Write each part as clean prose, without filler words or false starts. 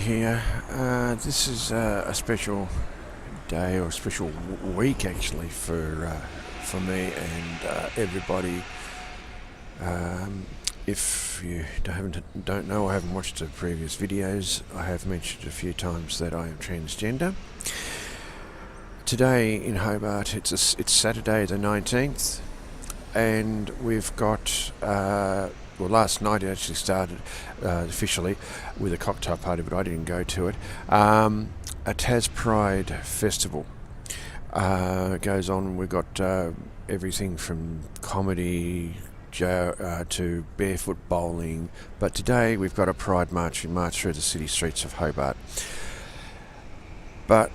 here. This is a special day or a special week actually for me and everybody. If you don't know or haven't watched the previous videos, I have mentioned a few times that I am transgender. Today in Hobart, it's Saturday the 19th, and we've got well, last night it actually started officially with a cocktail party, but I didn't go to it. A Taspride festival goes on. We've got everything from comedy to barefoot bowling, but today we've got a Pride march. We march through the city streets of Hobart. But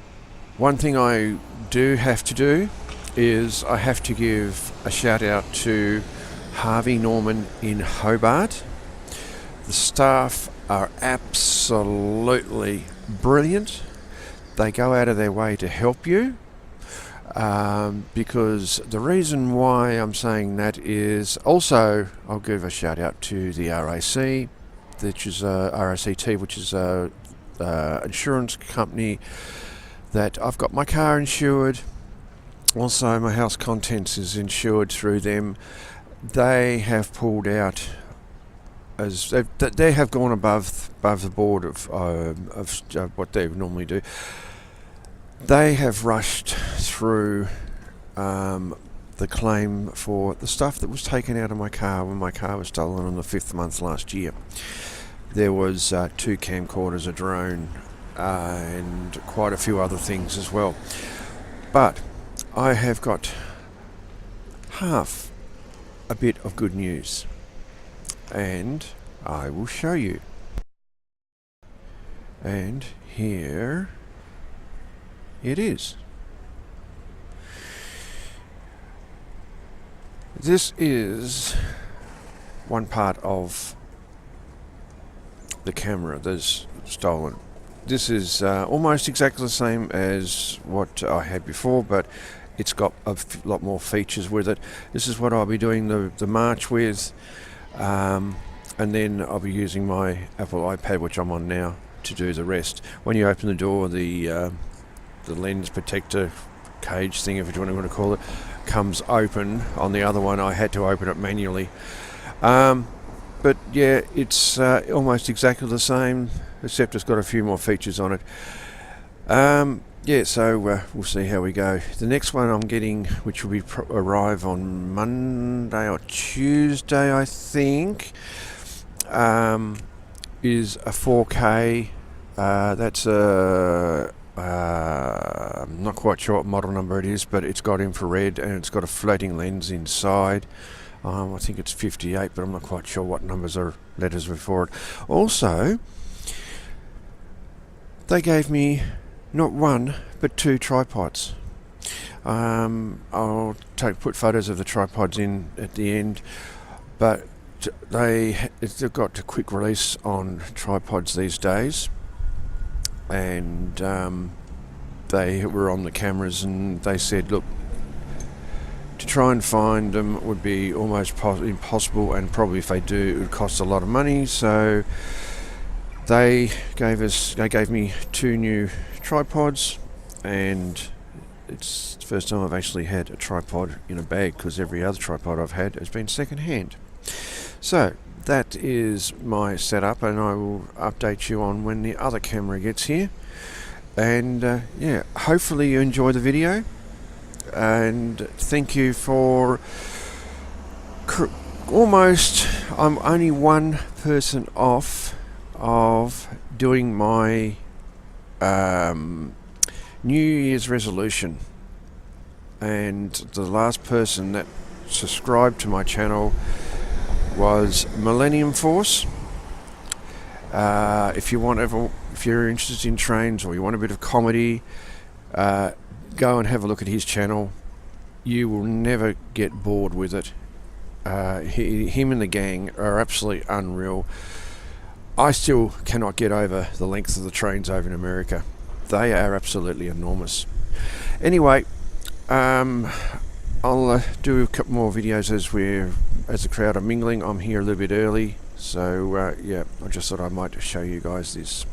one thing I do have to do is I have to give a shout out to Harvey Norman in Hobart. The staff are absolutely brilliant. They go out of their way to help you, because the reason why I'm saying that is also I'll give a shout out to the RAC, which is RACT, which is a insurance company that I've got my car insured. Also, my house contents is insured through them. They have pulled out, as they have gone above the board of what they would normally do. They have rushed through the claim for the stuff that was taken out of my car when my car was stolen on the 5th month last year. There was 2 camcorders, a drone, and quite a few other things as well. But I have got half a bit of good news, and I will show you. And here it is. This is one part of the camera that's stolen. This is almost exactly the same as what I had before, but it's got a lot more features with it. This is what I'll be doing the march with, and then I'll be using my Apple iPad, which I'm on now, to do the rest. When you open the door, the lens protector cage thing, if you want to call it, comes open. On the other one I had to open it manually. But yeah, it's almost exactly the same, except it's got a few more features on it. Yeah, so we'll see how we go. The next one I'm getting, which will arrive on Monday or Tuesday, I think, is a 4K. That's I'm not quite sure what model number it is, but it's got infrared and it's got a floating lens inside. I think it's 58, but I'm not quite sure what numbers or letters before it. Also, they gave me not one, but 2 tripods. I'll put photos of the tripods in at the end, but they've got a quick release on tripods these days, and they were on the cameras and they said, look, to try and find them would be almost impossible, and probably if they do, it would cost a lot of money. So they gave me 2 new tripods, and it's the first time I've actually had a tripod in a bag, because every other tripod I've had has been second hand. So that is my setup, and I will update you on when the other camera gets here. And yeah, hopefully you enjoy the video, and thank you for I'm only one person off of doing my New Year's resolution, and the last person that subscribed to my channel was Millennium Force. If you're interested in trains, or you want a bit of comedy, go and have a look at his channel. You will never get bored with it. Him and the gang are absolutely unreal. I still cannot get over the length of the trains over in America. They are absolutely enormous. Anyway, I'll do a couple more videos as the crowd are mingling. I'm here a little bit early, so yeah, I just thought I might show you guys this.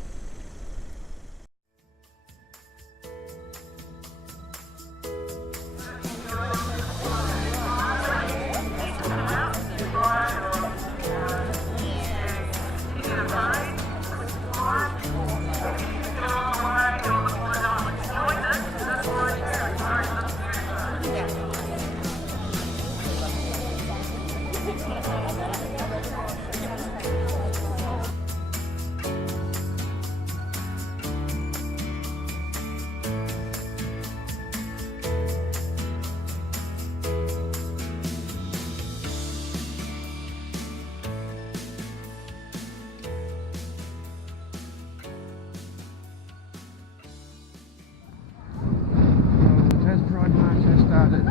started.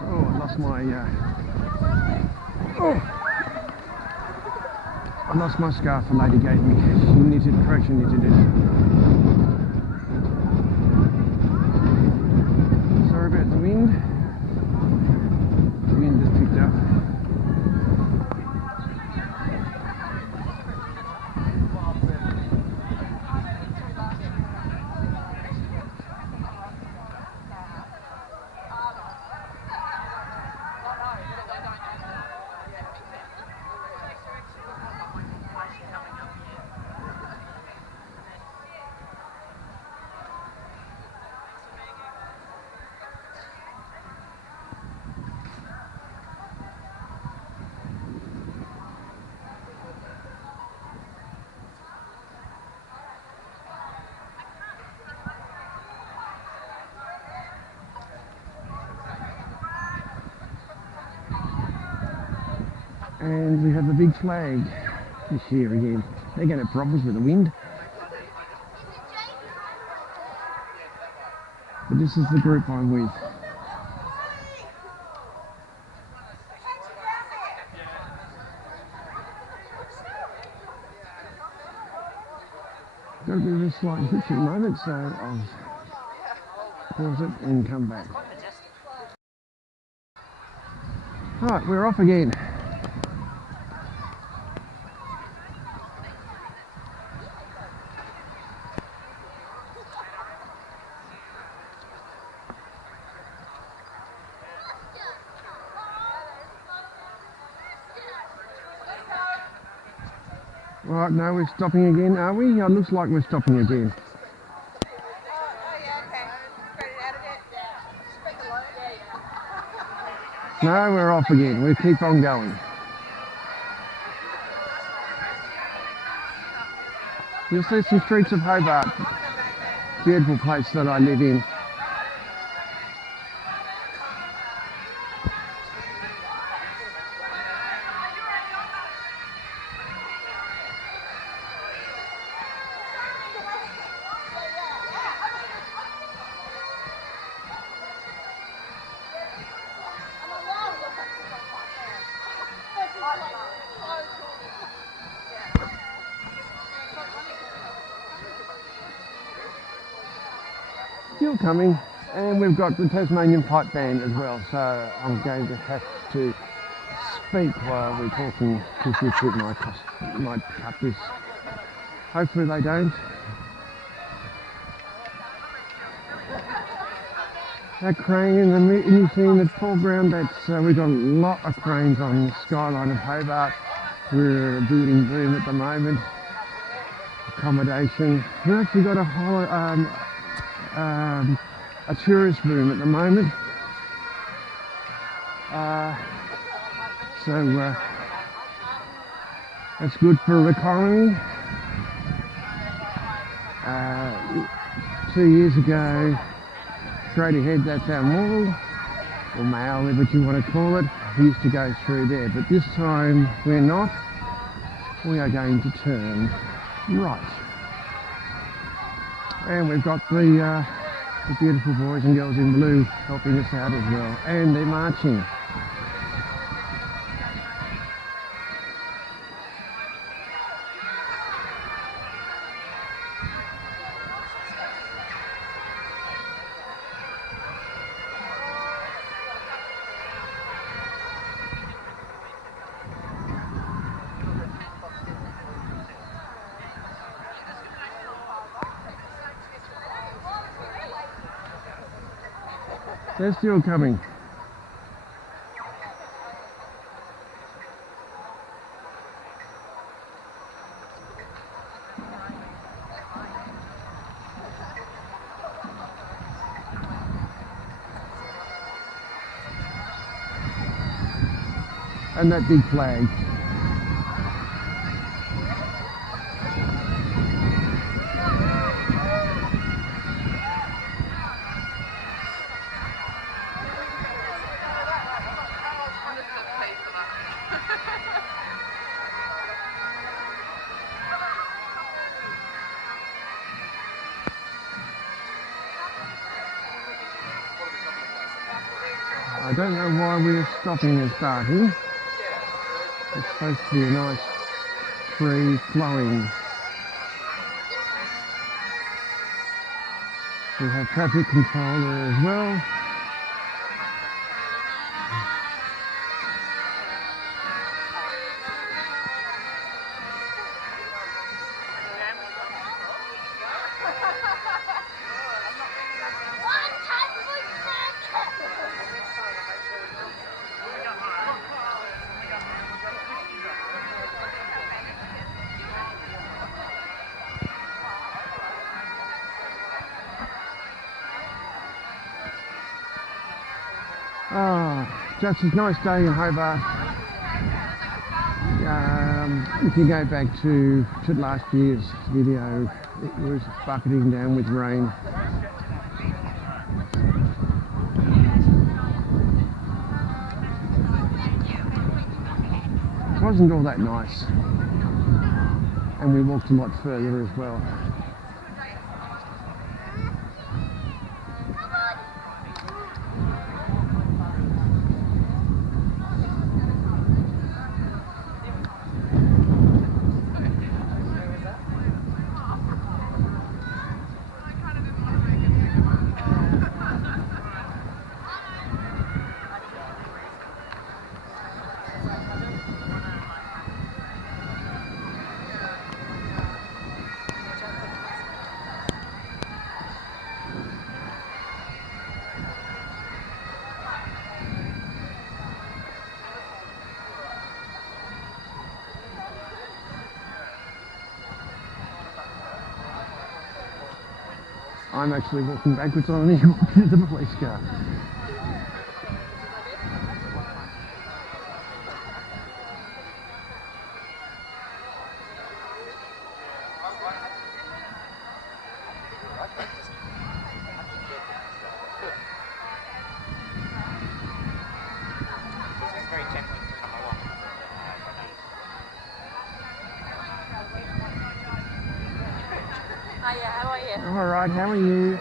Oh, I lost my I lost my scarf the lady gave me. She knitted, crochet knitted it. Sorry about the wind. The wind has picked up. And we have a big flag this year again. They're going to have problems with the wind. But this is the group I'm with. Got a bit of a slight hitch at the moment, so I'll pause it and come back. Alright, we're off again. Right, no, we're stopping again, are we? It looks like we're stopping again. No, we're off again. We'll keep on going. You'll see some streets of Hobart. Beautiful place that I live in. Still coming, and we've got the Tasmanian Pipe Band as well, so I'm going to have to speak while we're talking to see if it might cut this. Hopefully they don't. That crane in you see in the foreground, that's we've got a lot of cranes on the skyline of Hobart. We're a building boom at the moment. Accommodation. We've actually got a tourist boom at the moment. So that's good for the economy. 2 years ago, straight ahead, that's our mall, or mail, whatever you want to call it. We used to go through there, but this time we're not. We are going to turn right. And we've got the beautiful boys and girls in blue helping us out as well, and they're marching. They're still coming. And that big flag. I don't know why we're stopping and starting. It's supposed to be a nice free flowing. We have traffic control there as well. Just a nice day in Hobart. If you go back to last year's video, it was bucketing down with rain. It wasn't all that nice, and we walked a lot further as well. I'm actually walking backwards on an walking to the police car. Hiya, how are you? All right, how are you?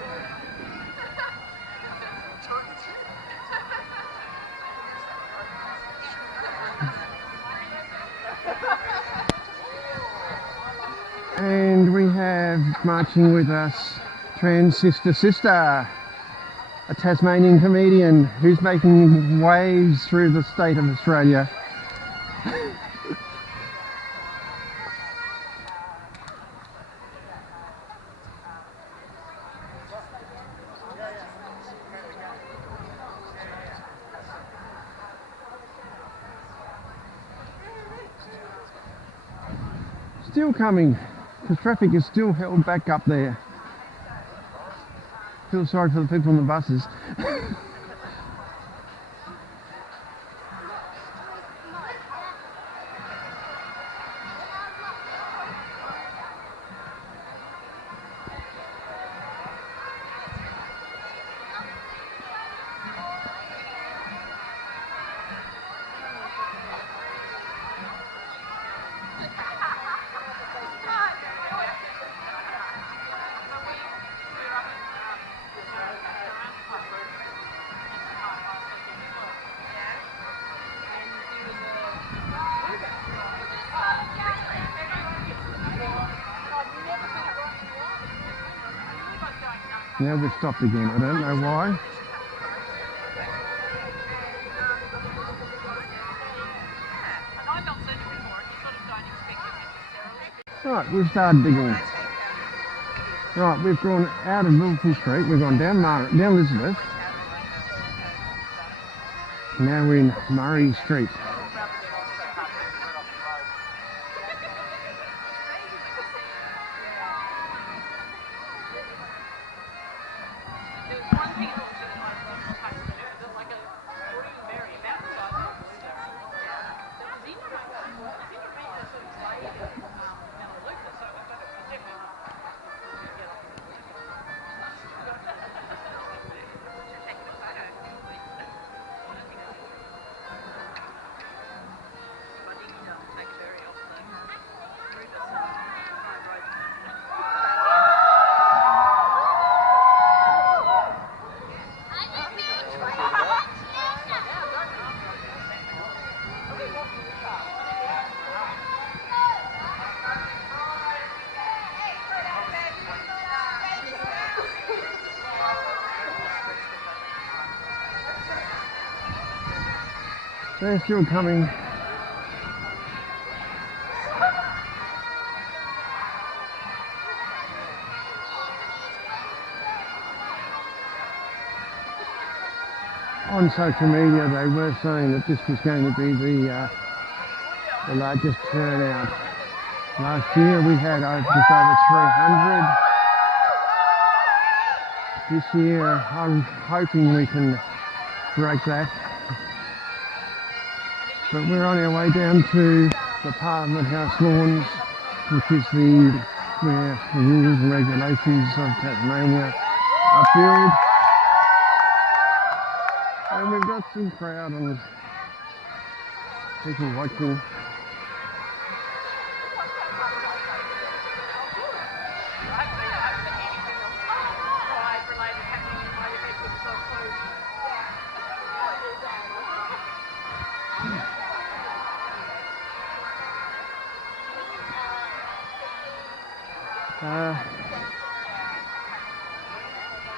And we have marching with us Trans Sister, a Tasmanian comedian who's making waves through the state of Australia. Still coming, because traffic is still held back up there. Feel sorry for the people on the buses. Now we've stopped again, I don't know why. Right, we've started digging. Right, we've gone out of Liverpool Street, we've gone down Elizabeth. Now we're in Murray Street. They're still coming. On social media they were saying that this was going to be the largest turnout. Last year we had just over 300. This year I'm hoping we can break that. But we're on our way down to the Parliament House lawns, which is where the rules and regulations of Tasmania are built. And we've got some crowd and people watching.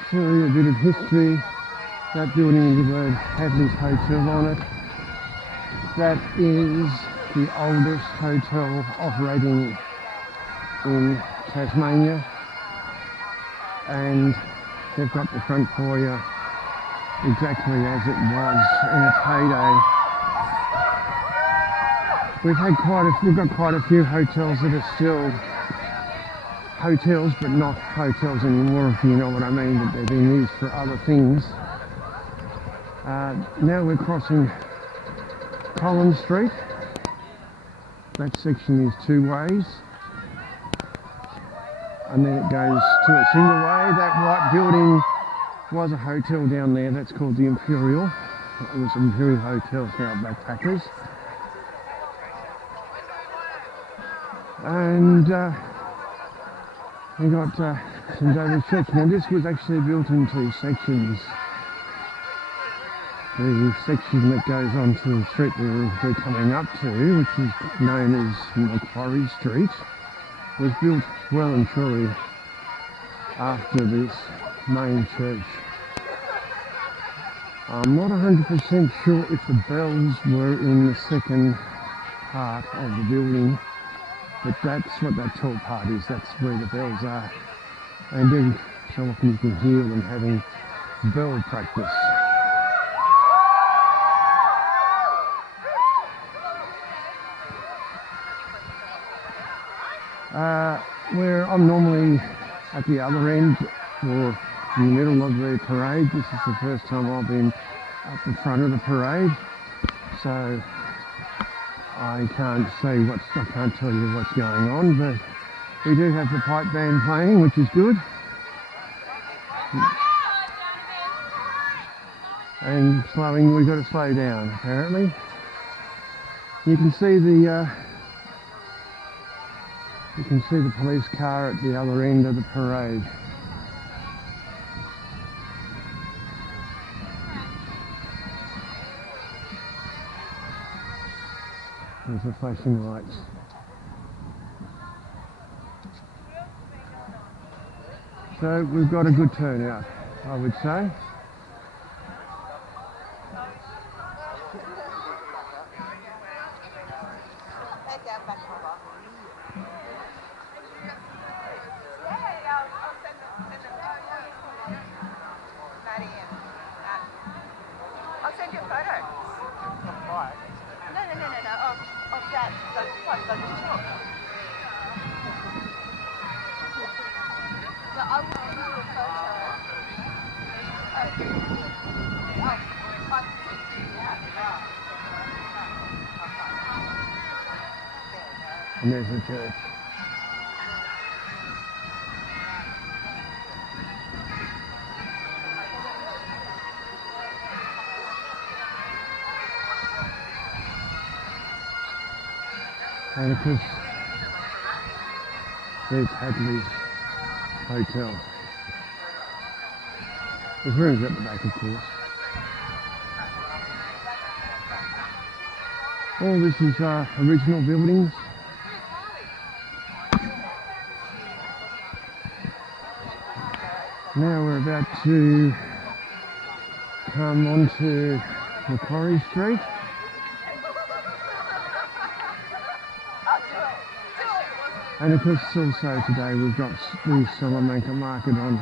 To a bit of history, that building with the word Hadley's Hotel on it, that is the oldest hotel operating in Tasmania, and they've got the front foyer exactly as it was in its heyday. We've got quite a few hotels that are still hotels but not hotels anymore, if you know what I mean, that they're being used for other things. Now we're crossing Collins Street. That section is two ways and then it goes to a single way. That white building was a hotel down there, that's called the Imperial. It was Imperial Hotels, now Backpackers. And we got some David Church. Now this was actually built in two sections. The section that goes onto the street we're coming up to, which is known as Macquarie Street, was built well and truly after this main church. I'm not 100% sure if the bells were in the second part of the building, but that's what that tall part is, that's where the bells are. And then so often you can hear them having bell practice. Where I'm normally at the other end or in the middle of the parade. This is the first time I've been at the front of the parade, so I can't tell you what's going on, but we do have the pipe band playing, which is good. And we've got to slow down apparently. You can see the police car at the other end of the parade. There's the flashing lights. So we've got a good turnout, I would say. I'll send you a photo. No, of that, those photos, those two. So I will send you a photo. And there's the church. And of course, there's Hadley's Hotel. There's rooms at the back, of course. All this is original buildings. Now we're about to come onto Macquarie Street. And of course also today we've got the Salamanca market on.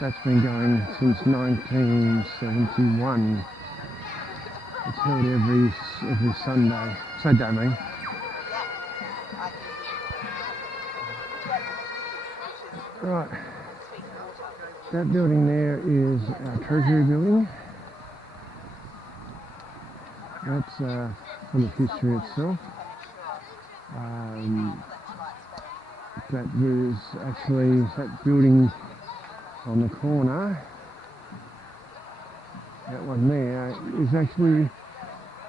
That's been going since 1971. It's held every Sunday. Saturday, I mean. Right. That building there is our Treasury building. That's full of history itself. That was actually that building on the corner. That one there is actually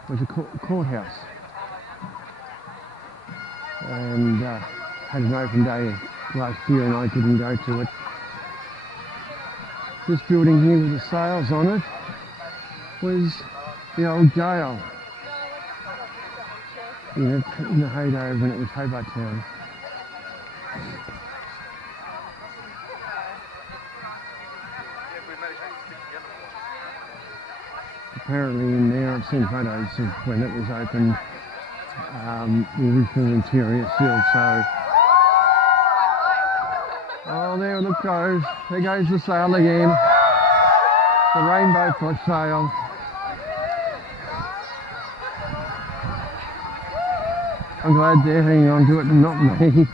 was a courthouse, and had an open day last year, and I couldn't go to it. This building here with the sails on it was the old jail in the heyday when it was Hobart Town. Apparently in there I've seen photos of when it was opened, the original interior still, so... Oh, there it goes. There goes the sail again. The rainbow push sail. I'm glad they're hanging on to it and not me.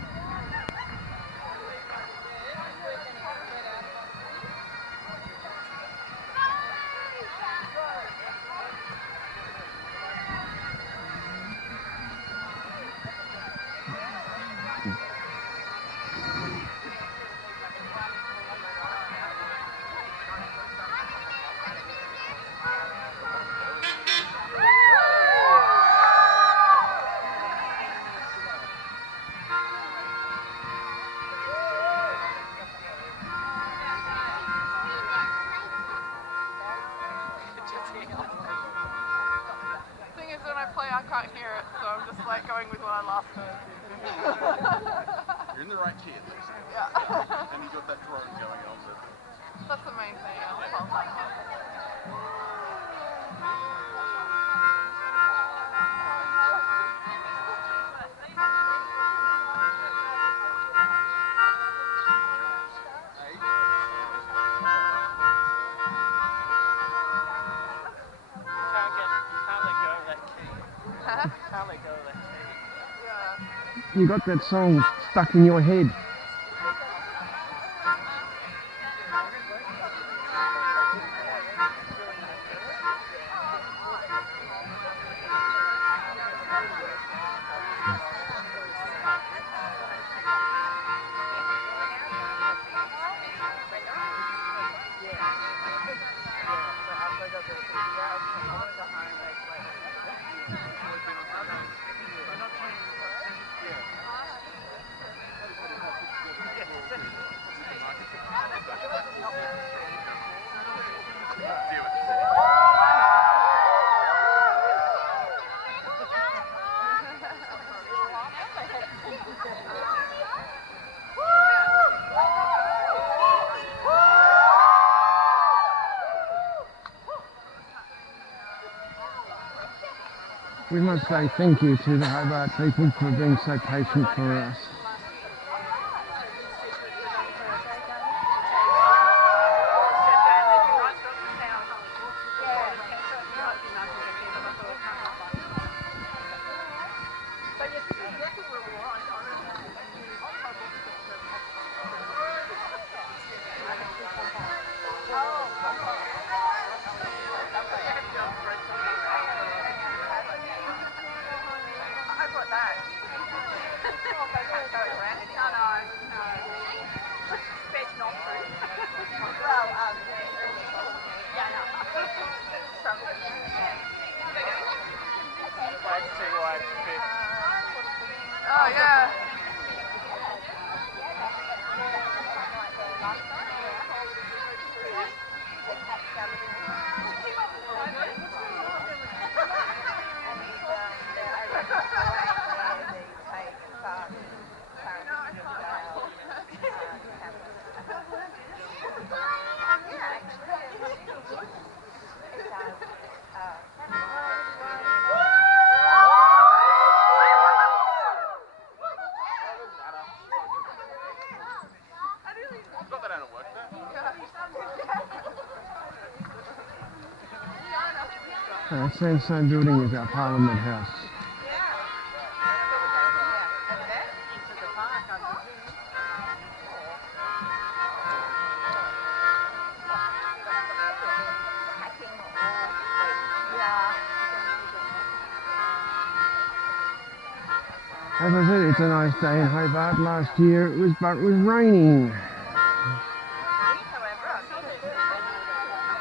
Thing is, when I play, I can't hear it, so I'm just like going with what I love. You're in the right key at least. Yeah. And you've got that drone going on. That's the main thing. I love that. Can't let go of that key. You got that song stuck in your head. We must say thank you to the Hobart people for being so patient for us. Oh yeah. Sandstone building is our Parliament House. As I said, it's a nice day in Hobart. Last year it was raining.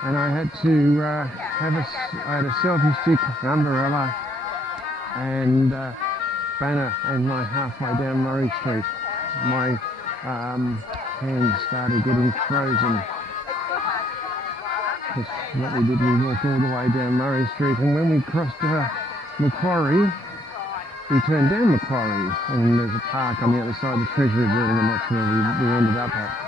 And I had to I had a selfie stick, umbrella and banner and my halfway down Murray Street. My hands started getting frozen. Because what we did, we walked all the way down Murray Street, and when we crossed Macquarie, we turned down Macquarie, and there's a park on the other side of the Treasury building, and that's where we ended up at.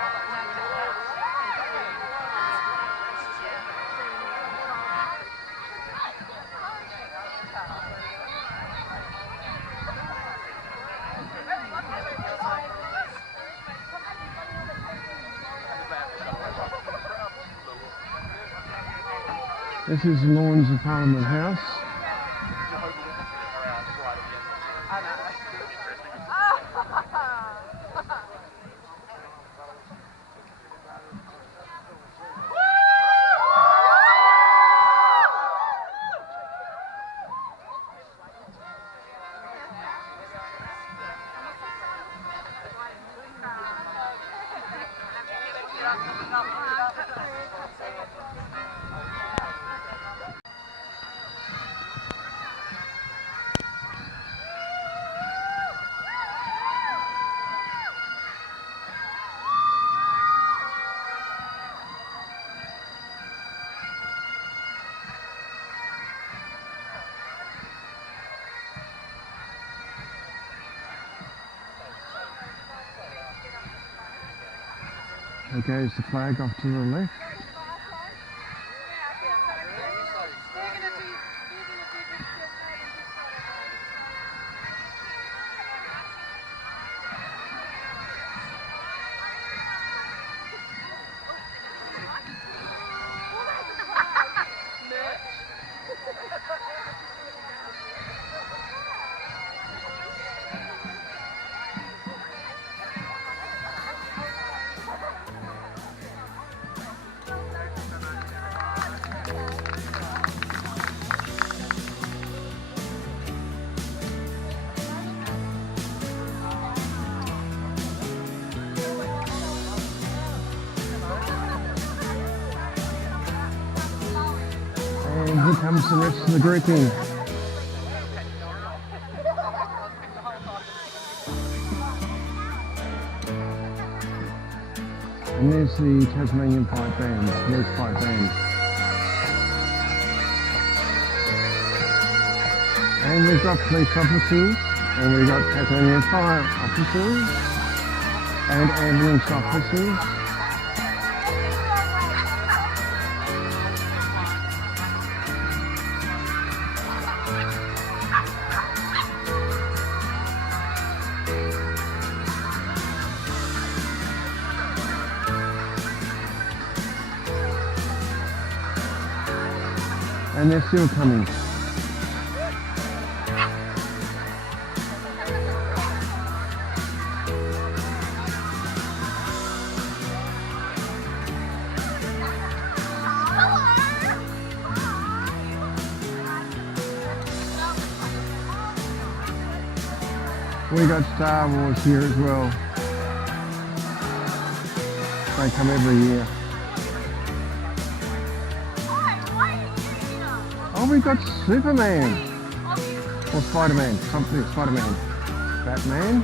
This is the lawns of Parliament House. There goes the flag off to the left. And here comes the rest of the grouping. And there's the Tasmanian Pipe Band, Roof Pipe Band. And we've got police officers, and we've got Tasmanian fire officers, and ambulance officers. And they're still coming. We got Star Wars here as well. They come every year. Oh, we got Superman. Or Spider-Man. Something Spider-Man. Batman.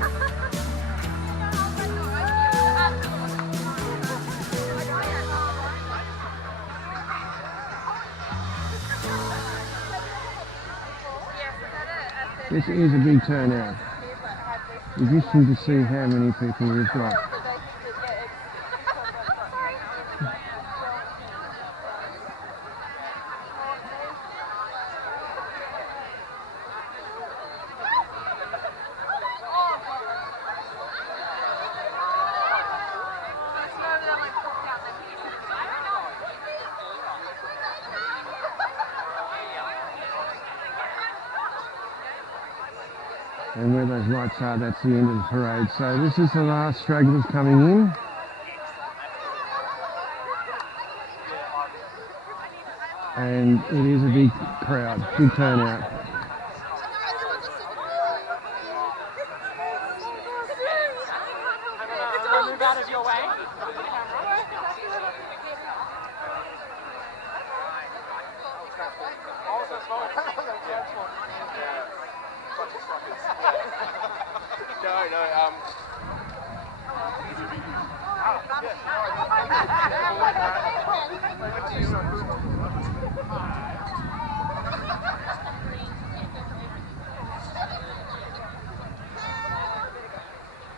This is a big turnout. Interesting to see how many people we've got. And where those lights are, that's the end of the parade. So this is the last stragglers coming in. And it is a big crowd, big turnout. Move out of your way.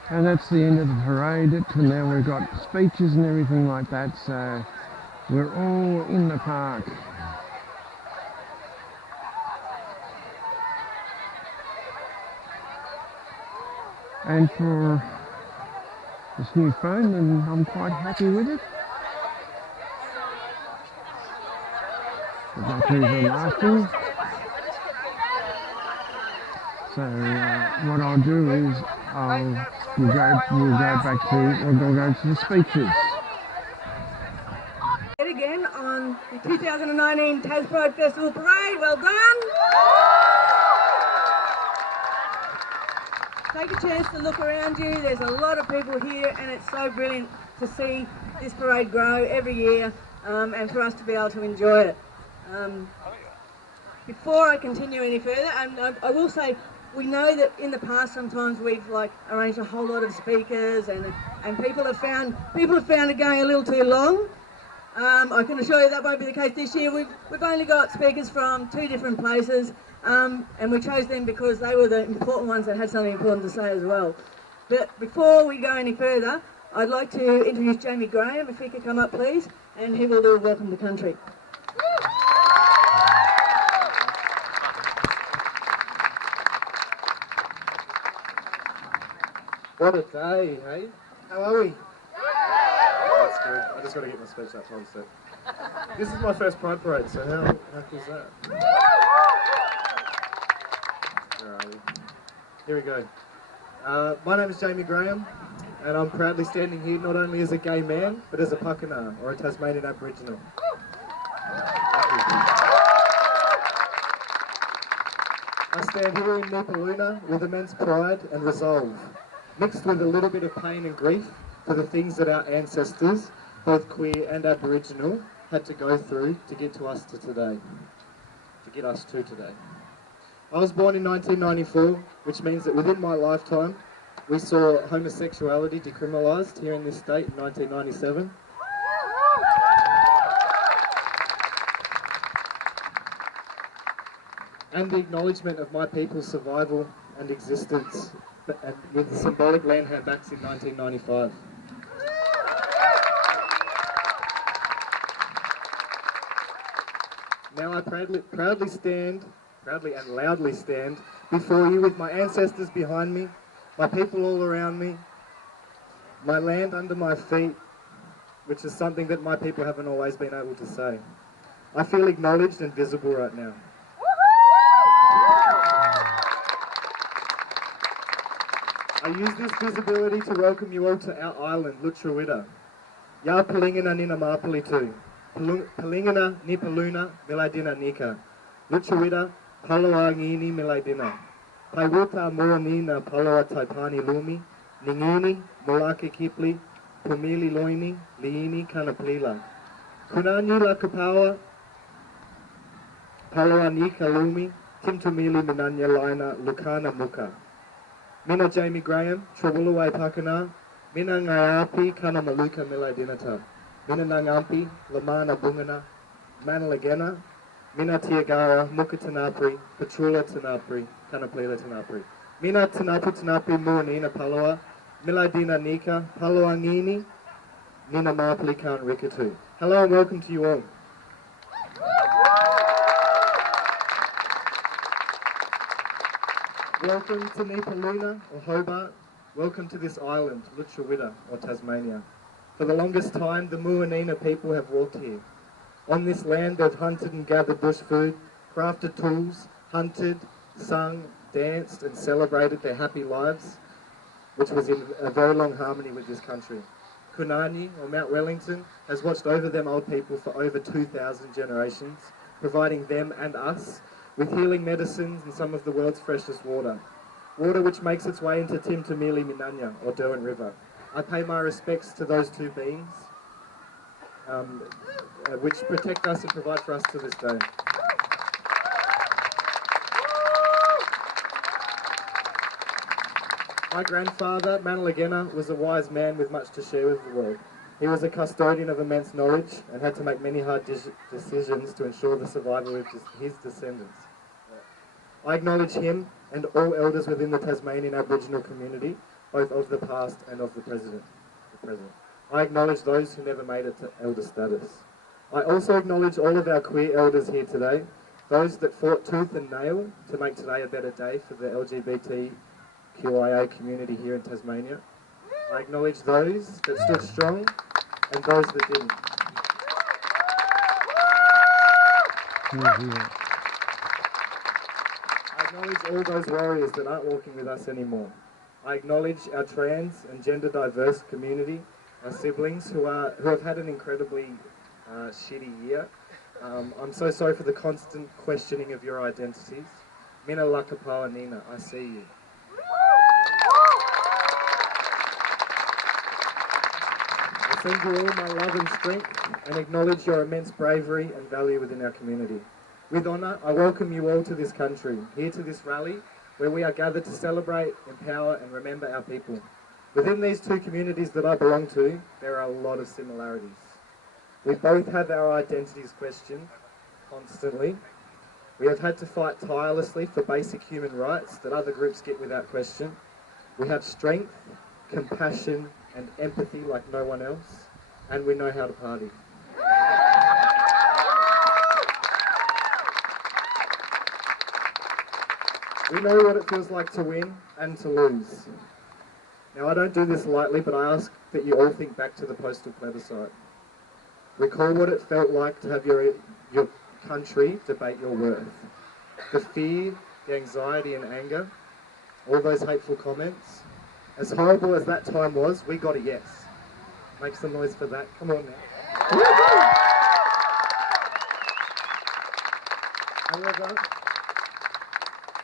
And that's the end of the parade. And now we've got speeches and everything like that. So we're all in the park. And for this new phone, and I'm quite happy with it. The batteries are lasting. So what I'll do is we'll go to the speeches. Again on the 2019 Taspride Festival Parade. Well done. Take a chance to look around you. There's a lot of people here, and it's so brilliant to see this parade grow every year, and for us to be able to enjoy it. Before I continue any further, I will say we know that in the past sometimes we've arranged a whole lot of speakers, and people have found it going a little too long. I can assure you that won't be the case this year. We've only got speakers from 2 different places, and we chose them because they were the important ones that had something important to say as well. But before we go any further, I'd like to introduce Jamie Graham, if he could come up please, and he will do a welcome to country. What a day, hey? How are we? That's good. I just got to get my speech up one sec. This is my first Pride Parade, so how cool is that? Where are we? Here we go. My name is Jamie Graham, and I'm proudly standing here not only as a gay man, but as a Pakana, or a Tasmanian Aboriginal. I stand here in Nipaluna with immense pride and resolve, mixed with a little bit of pain and grief for the things that our ancestors, both queer and Aboriginal, had to go through to get to us to today. I was born in 1994, which means that within my lifetime, we saw homosexuality decriminalised here in this state in 1997. And the acknowledgement of my people's survival and existence with the symbolic land handbacks in 1995. Now I proudly and loudly stand before you with my ancestors behind me, my people all around me, my land under my feet, which is something that my people haven't always been able to say. I feel acknowledged and visible right now. I use this visibility to welcome you all to our island, Lutruwita. Ya Palingana Nina Mapalitu. Palingana Nipaluna Miladina Nika. Lutruwita Palawa Ngini Miladina. Paiwuta Moanina Palawa Taipani Lumi. Ningini Molake Kipli. Pumili Loini Liini Kanaplila. Kunani Lakapawa Palawa Nika Lumi. Timtumili Minanya Lina Lukana Muka. Mina Jamie Graham, Trawulaway Pakana, Mina Ngayapi, Kana Maluka Miladinata, Mina Nangampi, Lamana Bungana, Manalagena, Mina Tiagara, Muka Tanapri, Patrula Tanapri, Kanaplila Tanapri, Mina Tanapu Tanapi, Muanina Palawa, Miladina Nika, Palawangini, Nina Mapali Kan Rikatu. Hello and welcome to you all. Welcome to Nipaluna, or Hobart. Welcome to this island, Lutruwita, or Tasmania. For the longest time, the Muanina people have walked here. On this land, they've hunted and gathered bush food, crafted tools, hunted, sung, danced and celebrated their happy lives, which was in a very long harmony with this country. Kunani, or Mount Wellington, has watched over them old people for over 2,000 generations, providing them and us with healing medicines and some of the world's freshest water. Water which makes its way into Timtamili Minanya, or Derwent River. I pay my respects to those two beings, which protect us and provide for us to this day. My grandfather, Manalagena, was a wise man with much to share with the world. He was a custodian of immense knowledge and had to make many hard decisions to ensure the survival of his descendants. I acknowledge him and all elders within the Tasmanian Aboriginal community, both of the past and of the present. I acknowledge those who never made it to elder status. I also acknowledge all of our queer elders here today, those that fought tooth and nail to make today a better day for the LGBTQIA community here in Tasmania. I acknowledge those that stood strong and those that didn't. I acknowledge all those warriors that aren't walking with us anymore. I acknowledge our trans and gender diverse community, our siblings who have had an incredibly shitty year. I'm so sorry for the constant questioning of your identities. Mina Lakapawa Nina, I see you. I send you all my love and strength and acknowledge your immense bravery and value within our community. With honour, I welcome you all to this country, here to this rally, where we are gathered to celebrate, empower and remember our people. Within these two communities that I belong to, there are a lot of similarities. We both have our identities questioned constantly. We have had to fight tirelessly for basic human rights that other groups get without question. We have strength, compassion and empathy like no one else, and we know how to party. We know what it feels like to win and to lose. Now, I don't do this lightly, but I ask that you all think back to the postal plebiscite. Recall what it felt like to have your country debate your worth. The fear, the anxiety and anger, all those hateful comments. As horrible as that time was, we got a yes. Make some noise for that. Come on now. However,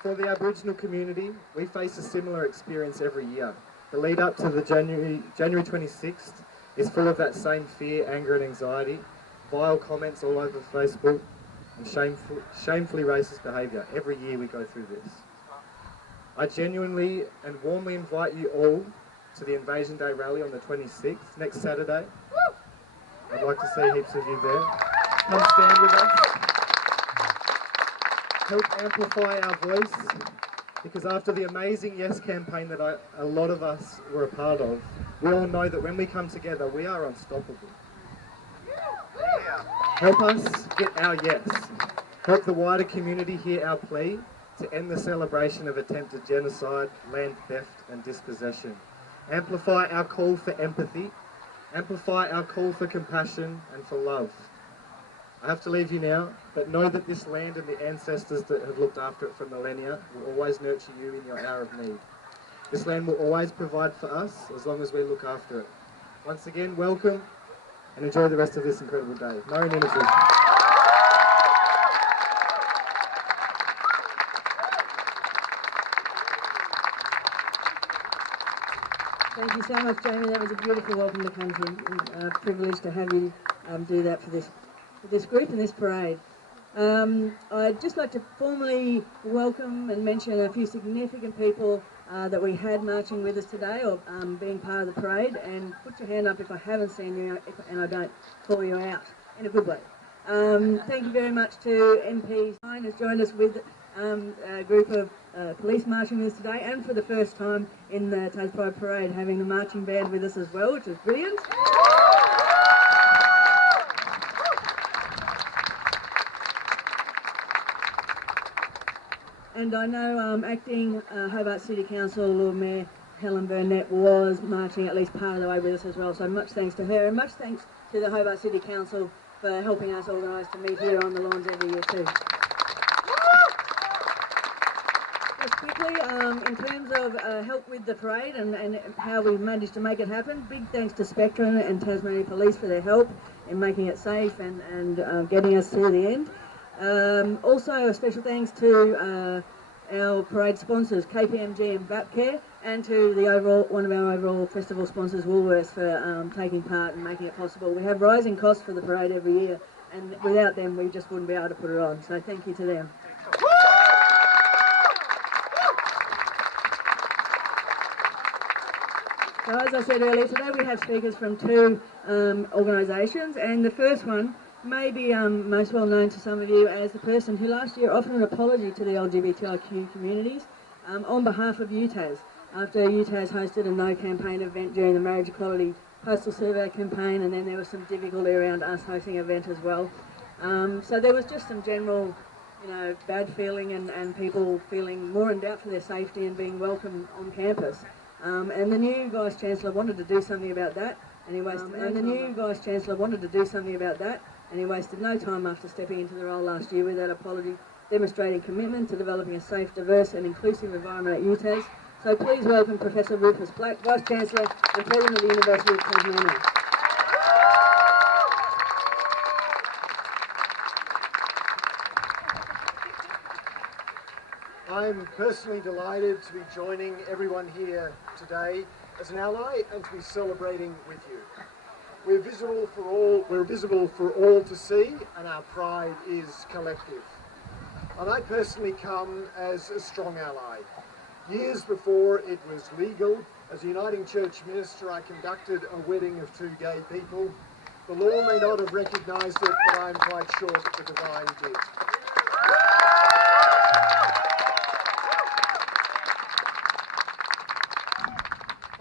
for the Aboriginal community, we face a similar experience every year. The lead up to the January 26th is full of that same fear, anger and anxiety, vile comments all over Facebook, and shamefully racist behaviour. Every year we go through this. I genuinely and warmly invite you all to the Invasion Day rally on the 26th, next Saturday. I'd like to see heaps of you there. Come stand with us. Help amplify our voice, because after the amazing Yes campaign that a lot of us were a part of, we all know that when we come together, we are unstoppable. Help us get our yes. Help the wider community hear our plea to end the celebration of attempted genocide, land theft and dispossession. Amplify our call for empathy. Amplify our call for compassion and for love. I have to leave you now, but know that this land and the ancestors that have looked after it for millennia will always nurture you in your hour of need. This land will always provide for us as long as we look after it. Once again, welcome and enjoy the rest of this incredible day. Nari Ninatu. Thank you so much, Jamie. That was a beautiful welcome to country. And privileged to have you do that for this group and this parade. I'd just like to formally welcome and mention a few significant people that we had marching with us today, or being part of the parade, and put your hand up if I haven't seen you and I don't call you out in a good way. Thank you very much to MP Stein, who's joined us with a group of police marching with us today, and for the first time in the Taspride parade having the marching band with us as well, which was brilliant. And I know acting Hobart City Council Lord Mayor Helen Burnett was marching at least part of the way with us as well, so much thanks to her, and much thanks to the Hobart City Council for helping us organise to meet here on the lawns every year too. Just quickly, of help with the parade and how we managed to make it happen. Big thanks to Spectrum and Tasmania Police for their help in making it safe and getting us through the end. Also a special thanks to our parade sponsors, KPMG and VapCare, and to the one of our overall festival sponsors, Woolworths, for taking part and making it possible. We have rising costs for the parade every year, and without them we just wouldn't be able to put it on, so thank you to them. So as I said earlier, today we have speakers from two organisations, and the first one may be most well known to some of you as the person who last year offered an apology to the LGBTIQ communities on behalf of UTAS, after UTAS hosted a no campaign event during the Marriage Equality Postal Survey campaign, and then there was some difficulty around us hosting an event as well. So there was just some general, bad feeling and people feeling more in doubt for their safety and being welcome on campus. And the new Vice-Chancellor wanted to do something about that, and he wasted no time after stepping into the role last year with that apology, demonstrating commitment to developing a safe, diverse and inclusive environment at UTAS. So please welcome Professor Rufus Black, Vice-Chancellor and President of the University of Tasmania. I'm personally delighted to be joining everyone here today as an ally and to be celebrating with you. We're visible for all to see, and our pride is collective. And I personally come as a strong ally. Years before it was legal, as a Uniting Church minister, I conducted a wedding of two gay people. The law may not have recognised it, but I'm quite sure that the divine did.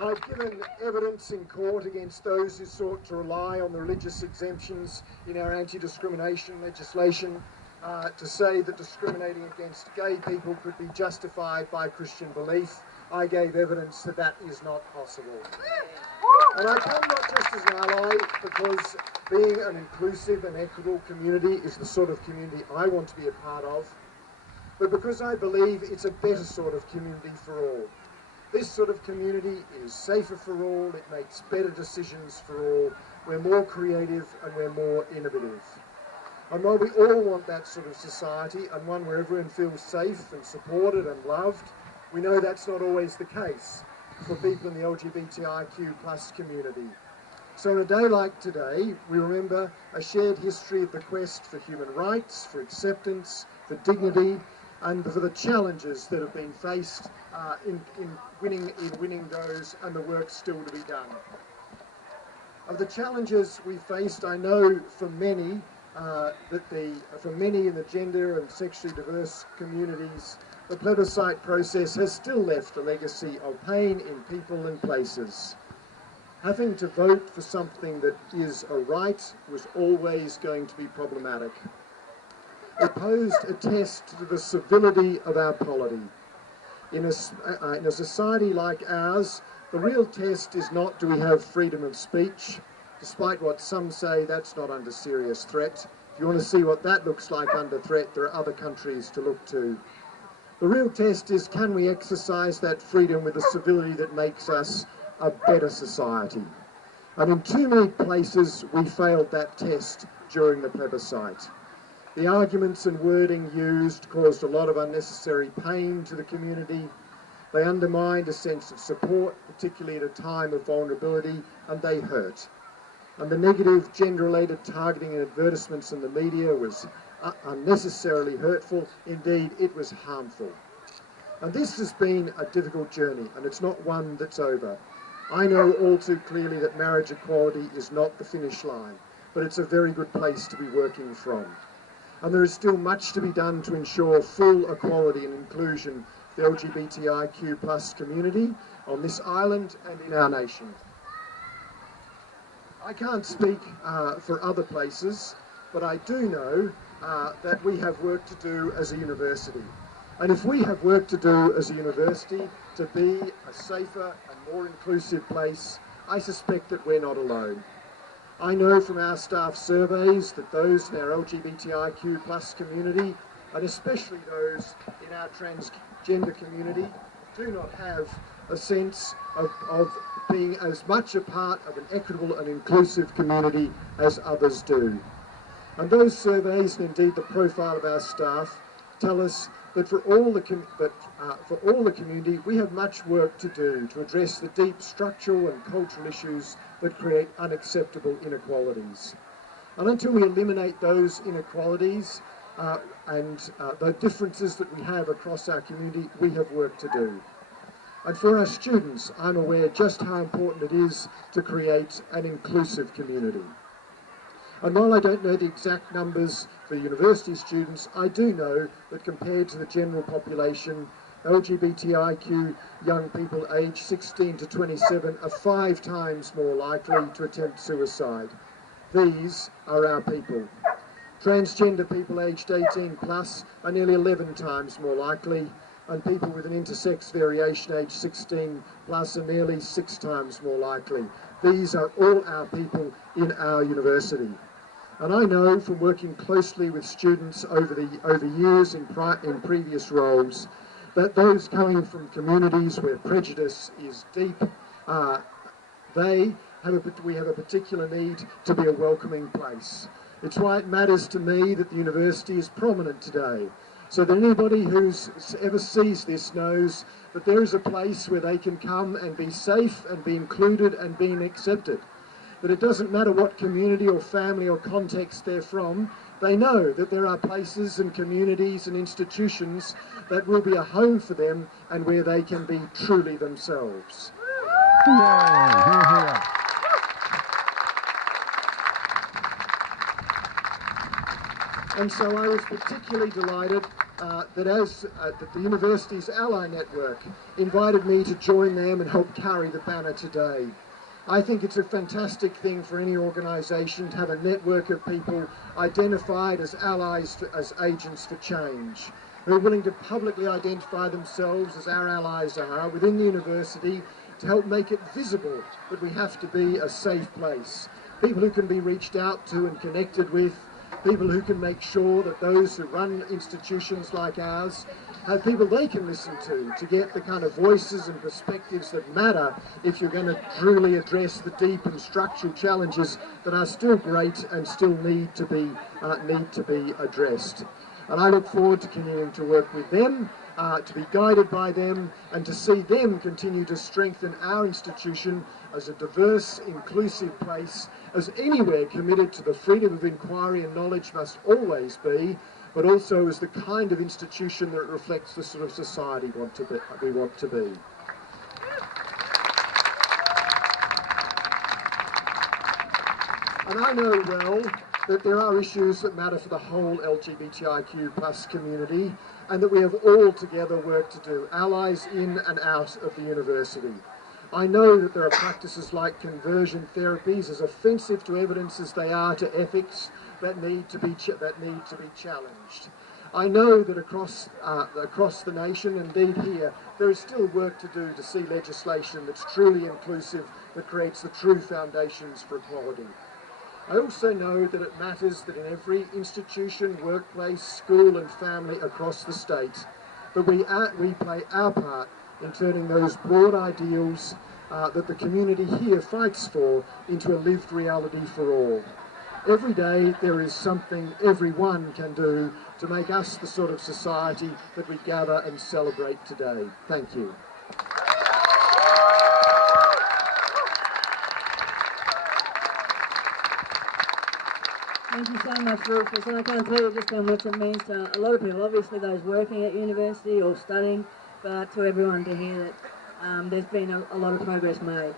I've given evidence in court against those who sought to rely on the religious exemptions in our anti-discrimination legislation to say that discriminating against gay people could be justified by Christian belief. I gave evidence that that is not possible. And I come not just as an ally, because being an inclusive and equitable community is the sort of community I want to be a part of, but because I believe it's a better sort of community for all. This sort of community is safer for all, it makes better decisions for all, we're more creative and we're more innovative. And while we all want that sort of society, and one where everyone feels safe and supported and loved, we know that's not always the case for people in the LGBTIQ+ community. So on a day like today, we remember a shared history of the quest for human rights, for acceptance, for dignity, and for the challenges that have been faced in winning those, and the work still to be done. Of the challenges we faced, I know for many in the gender and sexually diverse communities, the plebiscite process has still left a legacy of pain in people and places. Having to vote for something that is a right was always going to be problematic. It posed a test to the civility of our polity. In a society like ours, the real test is not do we have freedom of speech. Despite what some say, that's not under serious threat. If you want to see what that looks like under threat, there are other countries to look to. The real test is, can we exercise that freedom with a civility that makes us a better society? And in too many places, we failed that test during the plebiscite. The arguments and wording used caused a lot of unnecessary pain to the community. They undermined a sense of support, particularly at a time of vulnerability, and they hurt. And the negative gender-related targeting and advertisements in the media was unnecessarily hurtful. Indeed, it was harmful. And this has been a difficult journey, and it's not one that's over. I know all too clearly that marriage equality is not the finish line, but it's a very good place to be working from. And there is still much to be done to ensure full equality and inclusion for the LGBTIQ+ community on this island and in our nation. I can't speak for other places, but I do know that we have work to do as a university. And if we have work to do as a university to be a safer and more inclusive place, I suspect that we're not alone. I know from our staff surveys that those in our LGBTIQ+ community, and especially those in our transgender community, do not have a sense of being as much a part of an equitable and inclusive community as others do. And those surveys, and indeed the profile of our staff, tell us that for all the community, we have much work to do to address the deep structural and cultural issues that create unacceptable inequalities. And until we eliminate those inequalities and the differences that we have across our community, we have work to do. And for our students, I'm aware just how important it is to create an inclusive community. And while I don't know the exact numbers for university students, I do know that compared to the general population, LGBTIQ young people aged 16 to 27 are 5 times more likely to attempt suicide. These are our people. Transgender people aged 18 plus are nearly 11 times more likely, and people with an intersex variation aged 16 plus are nearly 6 times more likely. These are all our people in our university. And I know from working closely with students over years in previous roles that those coming from communities where prejudice is deep, we have a particular need to be a welcoming place. It's why it matters to me that the university is prominent today, so that anybody who ever sees this knows that there is a place where they can come and be safe and be included and being accepted. That it doesn't matter what community or family or context they're from, they know that there are places and communities and institutions that will be a home for them and where they can be truly themselves. And so I was particularly delighted that the university's ally network invited me to join them and help carry the banner today. I think it's a fantastic thing for any organisation to have a network of people identified as allies, as agents for change, who are willing to publicly identify themselves as our allies are within the university to help make it visible that we have to be a safe place. People who can be reached out to and connected with, people who can make sure that those who run institutions like ours have people they can listen to get the kind of voices and perspectives that matter if you're going to truly address the deep and structural challenges that are still great and still need to be addressed. And I look forward to continuing to work with them, to be guided by them, and to see them continue to strengthen our institution as a diverse, inclusive place, as anywhere committed to the freedom of inquiry and knowledge must always be, but also as the kind of institution that reflects the sort of society we want to be. And I know well that there are issues that matter for the whole LGBTIQ plus community, and that we have all together work to do, allies in and out of the university. I know that there are practices like conversion therapies, as offensive to evidence as they are to ethics, that need to be challenged. I know that across the nation, indeed here, there is still work to do to see legislation that's truly inclusive, that creates the true foundations for equality. I also know that it matters that in every institution, workplace, school and family across the state, that we play our part in turning those broad ideals that the community here fights for into a lived reality for all. Every day there is something everyone can do to make us the sort of society that we gather and celebrate today. Thank you. Thank you so much, Rufus, and I can't tell you just how much it means to a lot of people, obviously those working at university or studying, but to everyone to hear that there's been a lot of progress made.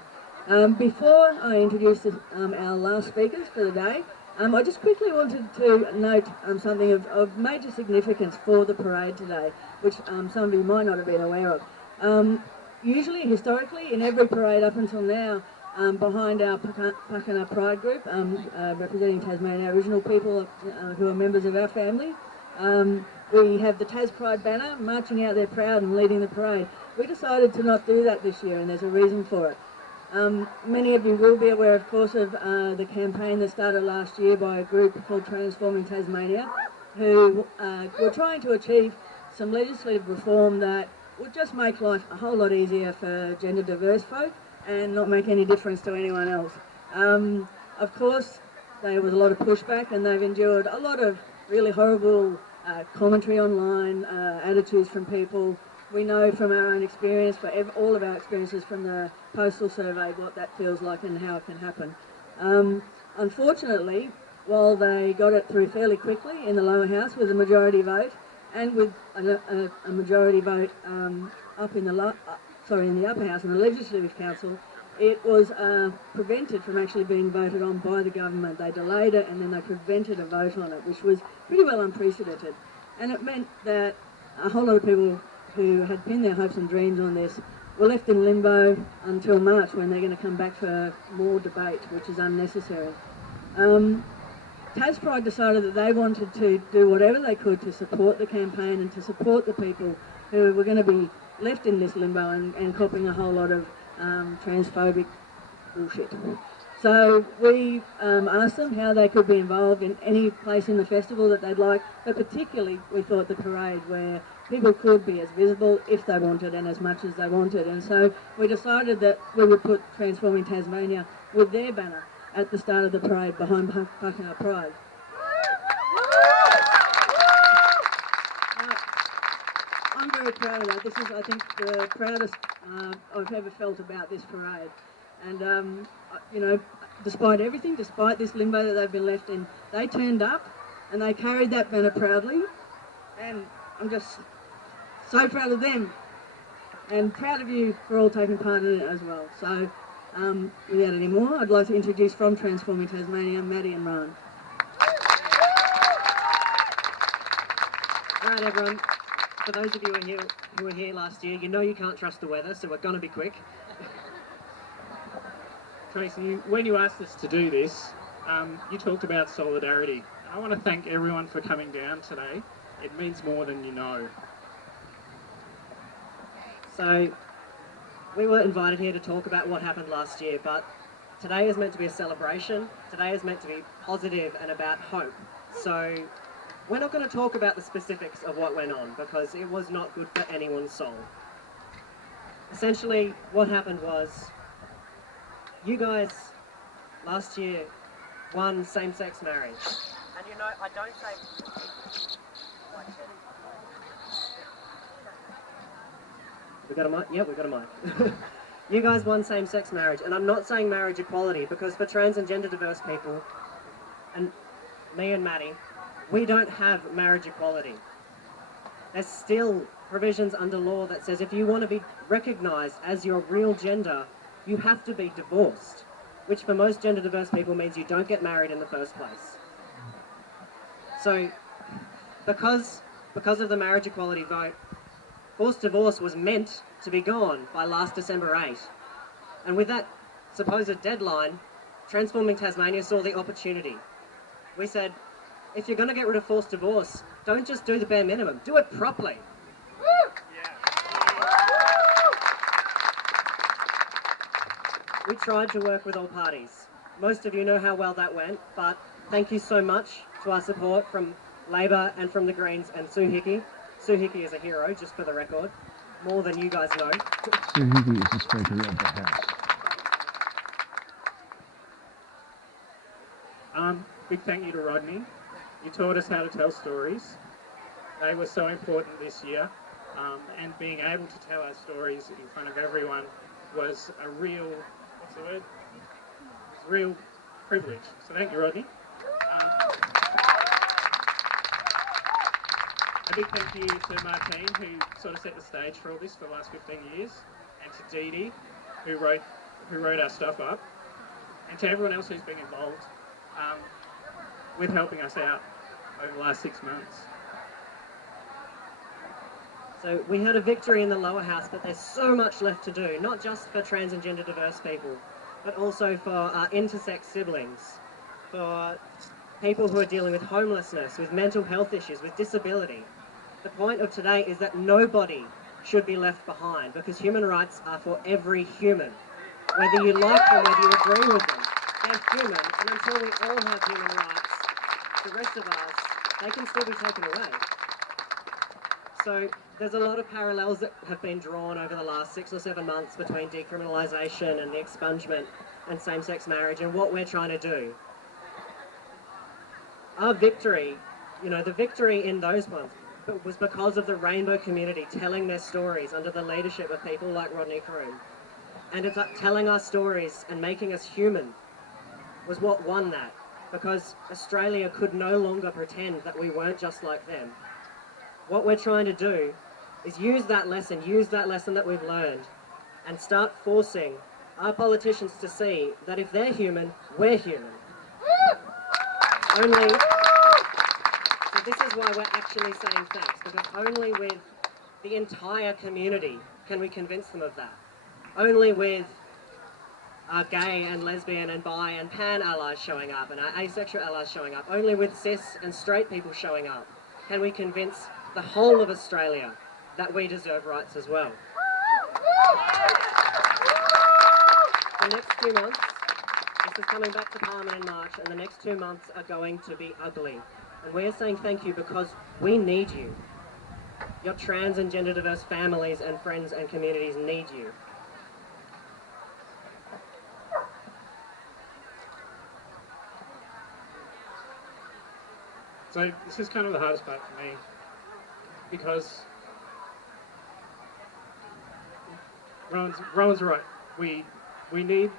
Before I introduce our last speakers for the day, I just quickly wanted to note something of major significance for the parade today, which some of you might not have been aware of. Usually, historically, in every parade up until now, behind our Pakana Pride group, representing Tasmanian Aboriginal people who are members of our family, we have the Taspride banner marching out there proud and leading the parade. We decided to not do that this year, and there's a reason for it. Many of you will be aware, of course, of the campaign that started last year by a group called Transforming Tasmania, who were trying to achieve some legislative reform that would just make life a whole lot easier for gender diverse folk and not make any difference to anyone else. Of course, there was a lot of pushback and they've endured a lot of really horrible commentary online, attitudes from people. We know from our own experience, all of our experiences from the postal survey, what that feels like and how it can happen. Unfortunately, while they got it through fairly quickly in the lower house with a majority vote, and with a majority vote up in the upper house in the Legislative Council, it was prevented from actually being voted on by the government. They delayed it and then they prevented a vote on it, which was pretty well unprecedented. And it meant that a whole lot of people who had pinned their hopes and dreams on this were left in limbo until March, when they're going to come back for more debate, which is unnecessary. Taspride decided that they wanted to do whatever they could to support the campaign and to support the people who were going to be left in this limbo and copping a whole lot of transphobic bullshit. So we asked them how they could be involved in any place in the festival that they'd like, but particularly we thought the parade, where people could be as visible if they wanted and as much as they wanted. And so we decided that we would put Transforming Tasmania with their banner at the start of the parade behind Taspride. I'm very proud of that. This is, I think, the proudest I've ever felt about this parade. And, you know, despite everything, despite this limbo that they've been left in, they turned up and they carried that banner proudly. And I'm just so proud of them and proud of you for all taking part in it as well. So, without any more, I'd like to introduce from Transforming Tasmania, Maddie and Ron. All right, everyone. For those of you who were here last year, you know you can't trust the weather, so we're going to be quick. Tracy, when you asked us to do this, you talked about solidarity. I want to thank everyone for coming down today. It means more than you know. So, we were invited here to talk about what happened last year, but today is meant to be a celebration. Today is meant to be positive and about hope. So, we're not going to talk about the specifics of what went on, because it was not good for anyone's soul. Essentially, what happened was, you guys, last year, won same-sex marriage. And you know, I don't say... We got a mic? Yeah, we got a mic. You guys won same-sex marriage, and I'm not saying marriage equality, because for trans and gender diverse people, and me and Maddie, we don't have marriage equality. There's still provisions under law that says if you want to be recognised as your real gender, you have to be divorced, which for most gender diverse people means you don't get married in the first place. So, because of the marriage equality vote, forced divorce was meant to be gone by last December 8. And with that supposed deadline, Transforming Tasmania saw the opportunity. We said, if you're going to get rid of forced divorce, don't just do the bare minimum, do it properly. We tried to work with all parties. Most of you know how well that went, but thank you so much to our support from Labor and from the Greens and Sue Hickey. Sue Hickey is a hero, just for the record, more than you guys know. Sue Hickey is the Speaker of the House. Big thank you to Rodney. You taught us how to tell stories. They were so important this year, and being able to tell our stories in front of everyone was a real, what's the word? It's a real privilege. So thank you, Rodney. A big thank you to Martine, who sort of set the stage for all this for the last 15 years, and to Dee Dee, who wrote our stuff up, and to everyone else who's been involved with helping us out over the last 6 months. So we had a victory in the lower house, but there's so much left to do, not just for trans and gender diverse people, but also for our intersex siblings, for people who are dealing with homelessness, with mental health issues, with disability. The point of today is that nobody should be left behind, because human rights are for every human. Whether you like them, whether you agree with them, they're human, and until we all have human rights, the rest of us, they can still be taken away. So there's a lot of parallels that have been drawn over the last 6 or 7 months between decriminalisation and the expungement and same-sex marriage and what we're trying to do. Our victory, the victory in those months was because of the rainbow community telling their stories under the leadership of people like Rodney Croom. And it's telling our stories and making us human was what won that, because Australia could no longer pretend that we weren't just like them. What we're trying to do is use that lesson that we've learned, and start forcing our politicians to see that if they're human, we're human. So this is why we're actually saying thanks, because only with the entire community can we convince them of that. Only with our gay and lesbian and bi and pan allies showing up and our asexual allies showing up, only with cis and straight people showing up can we convince the whole of Australia that we deserve rights as well. The next 2 months, this is coming back to Parliament in March, and the next 2 months are going to be ugly. And we are saying thank you because we need you. Your trans and gender diverse families and friends and communities need you. So this is kind of the hardest part for me, because Rowan's right. We need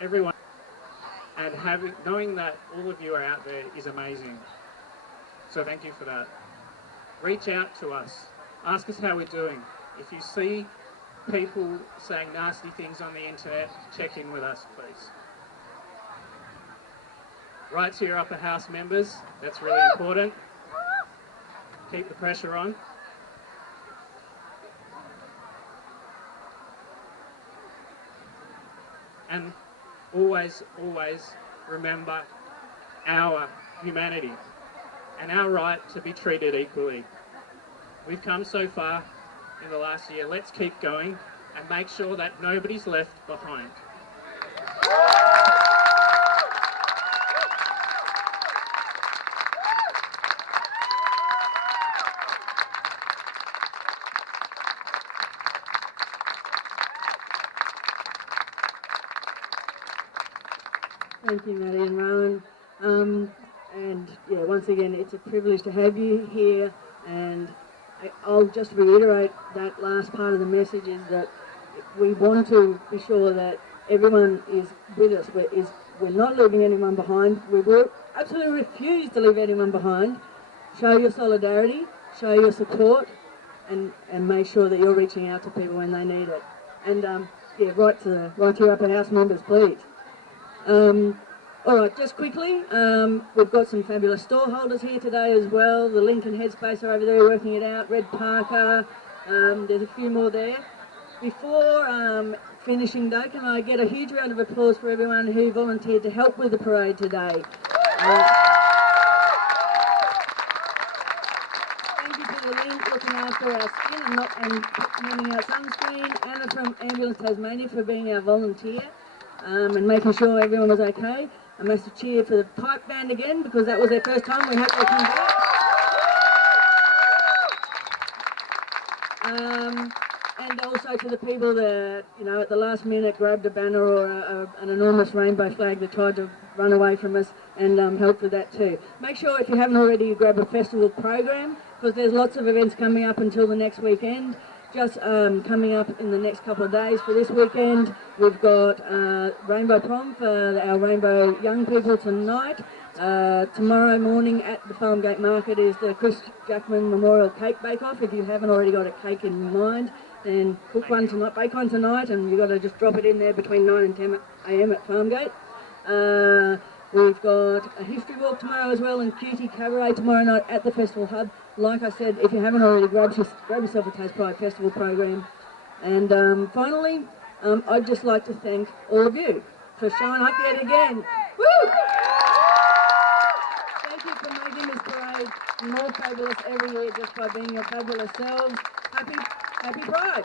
everyone, and knowing that all of you are out there is amazing. So thank you for that. Reach out to us. Ask us how we're doing. If you see people saying nasty things on the internet, check in with us, please. Write to your upper house members. That's really important. Keep the pressure on. And always, always remember our humanity and our right to be treated equally. We've come so far in the last year. Let's keep going and make sure that nobody's left behind. Thank you, Maddie and Rowan. And yeah, once again, it's a privilege to have you here. And I'll just reiterate that last part of the message is that we want to be sure that everyone is with us. We're not leaving anyone behind. We will absolutely refuse to leave anyone behind. Show your solidarity, show your support, and make sure that you're reaching out to people when they need it. And yeah, write to your upper house members, please. All right, just quickly, we've got some fabulous store holders here today as well. The Lincoln Headspace are over there working it out. Red Parker, there's a few more there. Before finishing though, can I get a huge round of applause for everyone who volunteered to help with the parade today. Thank you to the Link looking after our skin and handing out sunscreen. Anna from Ambulance Tasmania for being our volunteer. And making sure everyone was okay. A massive cheer for the pipe band again, because that was their first time. We hope they come back. And also to the people that, at the last minute grabbed a banner or an enormous rainbow flag that tried to run away from us, and helped with that too. Make sure, if you haven't already, you grab a festival program, because there's lots of events coming up until the next weekend. Just coming up in the next couple of days for this weekend, we've got Rainbow Prom for our Rainbow young people tonight. Tomorrow morning at the Farmgate Market is the Chris Jackman Memorial Cake Bake-Off. If you haven't already got a cake in mind, then cook one tonight, bake one tonight, and you've got to just drop it in there between 9 and 10 a.m. at Farmgate. We've got a history walk tomorrow as well, and Cutie Cabaret tomorrow night at the Festival Hub. Like I said, if you haven't already, grab yourself a Taspride Festival program. And finally, I'd just like to thank all of you for showing up yet again. Woo! Thank you for making this parade more fabulous every year just by being your fabulous selves. Happy Pride!